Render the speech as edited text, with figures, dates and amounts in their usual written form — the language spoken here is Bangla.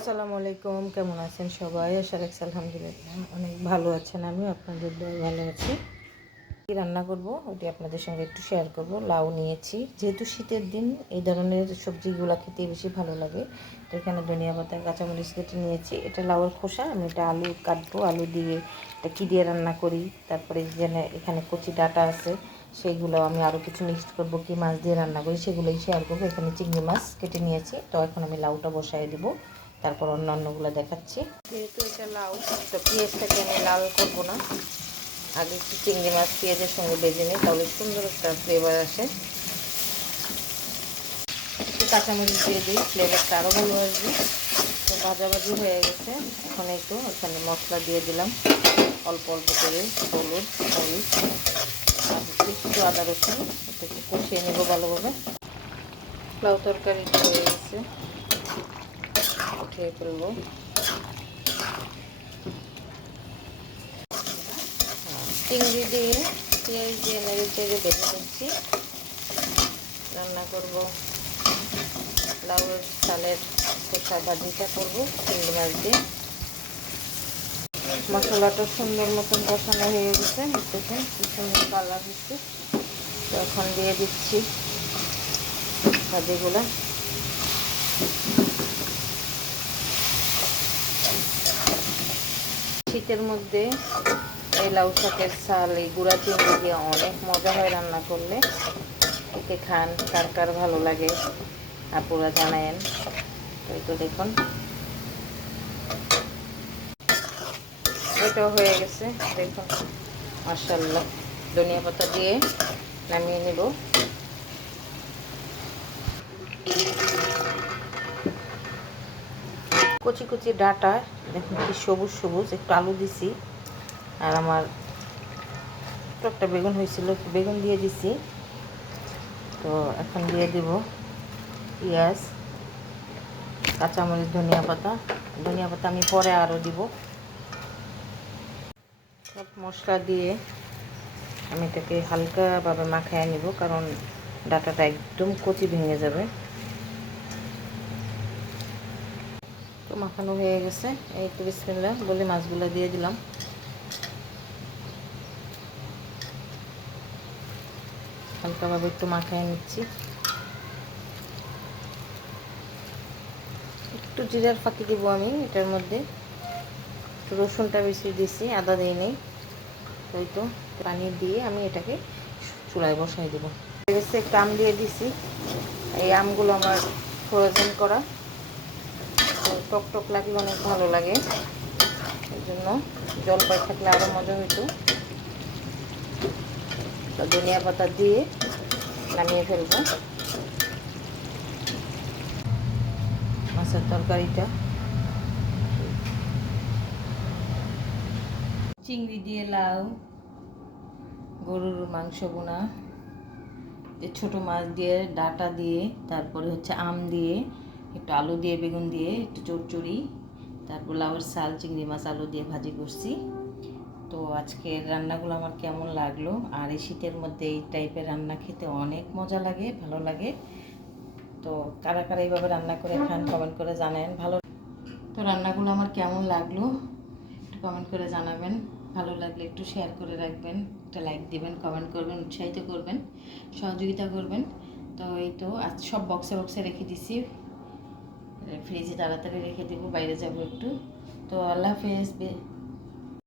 আসসালামু আলাইকুম, কেমন আছেন সবাই? আশা রাখছি আলহামদুলিল্লাহ অনেক ভালো আছেন। আমিও আপনাদের দোয়ায় ভালো আছি। কী রান্না করব ওটি আপনাদের সঙ্গে একটু শেয়ার করব। লাউ নিয়েছি, যেহেতু শীতের দিন এই ধরনের সবজিগুলো খেতে বেশি ভালো লাগে। তো এখানে ধনিয়া পাতা, কাঁচামরিচ কেটে নিয়েছি। এটা লাউয়ের খোসা, আমি এটা আলু কাটবো। আলু দিয়ে এটা কী দিয়ে রান্না করি, তারপরে এখানে কচি ডাঁটা আছে, সেইগুলো আমি আরও কিছু মিক্সড করব, কি মাছ দিয়ে রান্না করি সেগুলোই শেয়ার করবো। এখানে চিংড়ি মাছ কেটে নিয়েছি। তো এখন আমি লাউটা বসায় দেবো, তারপর অন্যান্যগুলো দেখাচ্ছি। যেহেতু এটা লাউ, তো পেঁয়াজটাকে আমি লাল করবো না, আগে একটু চিংড়ি মাছ পেঁয়াজের সঙ্গে ভেজে নিই, তাহলে সুন্দর একটা ফ্লেভার আসে। একটু কাঁচামরিচ দিয়ে দিই, ফ্লেভারটা আরও ভালো আসবে। তো ভাজাভাজি হয়ে গেছে, এখন একটু এখানে মশলা দিয়ে দিলাম অল্প অল্প করে, হলুদ, মরিচ আর একটু আদা রসুন, এটাকে কষিয়ে নেবো ভালোভাবে। লাউ তরকারিটা হয়ে গেছে, উঠিয়ে ফেলবো। চিংড়ি দিয়ে পেঁয়াজ দিয়ে নেড়ে চেড়ে ভেজে নিচ্ছি। রান্না করব লাউয়ের চালের খোসা ভাজিটা করবো চিংড়ি মাছ দিয়ে। মশলাটা সুন্দর মতন কষানো হয়ে গেছে, দেখুন কি সুন্দর কালার হচ্ছে। তো এখন দিয়ে দিচ্ছি ভাজিগুলো। শীতের মধ্যে এই লাউ শাকের ছাল, এই গুঁড়া চিংড়ি দিয়ে অনেক মজা হয় রান্না করলে। একে খান, কার কার ভালো লাগে আপুরা জানায়েন। তো এই তো দেখুন এটাও হয়ে গেছে, দেখুন মাশাআল্লাহ। ধনিয়া পাতা দিয়ে নামিয়ে নেব। কচি কচি ডাঁটা দেখুন কি সবুজ সবুজ, একটু আলু দিছি, আর আমার একটা বেগুন হয়েছিল, বেগুন দিয়ে দিছি। তো এখন দিয়ে দিব পেঁয়াজ, কাঁচামরিচ, ধনিয়া পাতা। ধনিয়া পাতা আমি পরে আরও দিব। সব মশলা দিয়ে আমি এটাকে হালকাভাবে মাখায় নিব, কারণ ডাঁটাটা একদম কচি ভেঙে যাবে। তো মাখানো হয়ে গেছে, এই তো বিসমিল্লাহ বলে মাছগুলো দিয়ে দিলাম। হালকাভাবে একটু মাখায় নিচ্ছি। একটু জিরার ফাঁকি দিব আমি এটার মধ্যে, একটু রসুনটা বেশি দিছি, আদা দিই নেই। তাই তো পানি দিয়ে আমি এটাকে চুলায় বসাই দেবো। হয়ে গেছে, একটু আম দিয়ে দিছি। এই আমগুলো আমার ফ্রোজেন করা, তো টক টক লাগলে অনেক ভালো লাগে, এই জন্য জলপাই থাকলে আরও মজা হইতো। তো ধনিয়া পাতা দিয়ে নামিয়ে ফেলবো মাছের তরকারিটা। চিংড়ি দিয়ে লাউ, গরুর মাংস বোনা, ছোটো মাছ দিয়ে, ডাঁটা দিয়ে, তারপরে হচ্ছে আম দিয়ে, একটু আলু দিয়ে, বেগুন দিয়ে, একটু চচ্চড়ি, তারপর লাউয়ের শাল, চিংড়ি মাছ, আলু দিয়ে ভাজি করছি। তো আজকের রান্নাগুলো আমার কেমন লাগলো, আর এই শীতের মধ্যে এই টাইপের রান্না খেতে অনেক মজা লাগে, ভালো লাগে। তো কারা কারা এইভাবে রান্না করে খান কমেন্ট করে জানেন। ভালো তো রান্নাগুলো আমার কেমন লাগলো একটু কমেন্ট করে জানাবেন। ভালো লাগলে একটু শেয়ার করে রাখবেন, একটা লাইক দিবেন, কমেন্ট করবেন, উৎসাহিত করবেন, সহযোগিতা করবেন। তো এই তো আজ সব বক্সে বক্সে রেখে দিছি, ফ্রিজে তাড়াতাড়ি রেখে দেবো, বাইরে যাব একটু। তো আল্লাহ হাফেজ।